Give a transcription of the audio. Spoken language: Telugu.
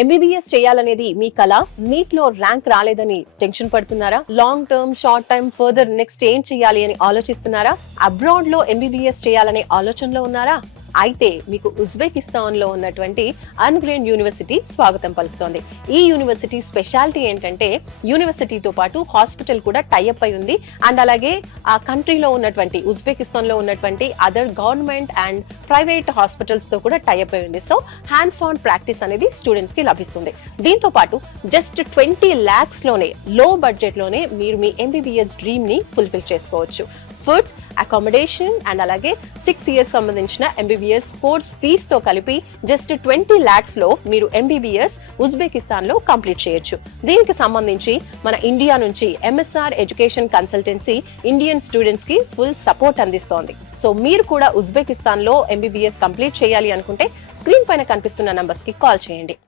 ఎంబీబీఎస్ చేయాలనేది మీ కళ. నీట్ లో ర్యాంక్ రాలేదని టెన్షన్ పడుతున్నారా? Long term, short term, further next ఏం చేయాలి అని ఆలోచిస్తున్నారా? అబ్రాడ్ లో ఎంబీబీఎస్ చేయాలనే ఆలోచనలో ఉన్నారా? అయితే మీకు ఉజ్బెకిస్తాన్ లో ఉన్నటువంటి అన్గ్రేన్ యూనివర్సిటీ స్వాగతం పలుకుతోంది. ఈ యూనివర్సిటీ స్పెషాలిటీ ఏంటంటే యూనివర్సిటీతో పాటు హాస్పిటల్ కూడా టైఅప్ అయి ఉంది. అండ్ అలాగే ఆ కంట్రీలో ఉన్నటువంటి ఉజ్బెకిస్తాన్ లో ఉన్నటువంటి other government and private hospitals తో కూడా టైఅప్ అయి ఉంది. సో హ్యాండ్స్ ఆన్ ప్రాక్టీస్ అనేది స్టూడెంట్స్ కి లభిస్తుంది. దీంతో పాటు జస్ట్ 20 lakhs లోనే, లో బడ్జెట్ లోనే మీరు మీ ఎంబీబీఎస్ డ్రీమ్ ని ఫుల్ఫిల్ చేసుకోవచ్చు. ఫుడ్, అకామిడేషన్ అండ్ అలాగే 6 years సంబంధించిన ఎంబీబీఎస్ కోర్స్ ఫీజ్ తో కలిపి జస్ట్ 20 lakhs లో మీరు ఎంబీబీఎస్ ఉజ్బెకిస్తాన్ లో కంప్లీట్ చేయొచ్చు. దీనికి సంబంధించి మన ఇండియా నుంచి MSR education consultancy Indian students కి ఫుల్ సపోర్ట్ అందిస్తోంది. సో మీరు కూడా ఉజ్బెకిస్తాన్ లో ఎంబీబీఎస్ కంప్లీట్ చేయాలి అనుకుంటే స్క్రీన్ పైన కనిపిస్తున్న నంబర్స్ కి కాల్ చేయండి.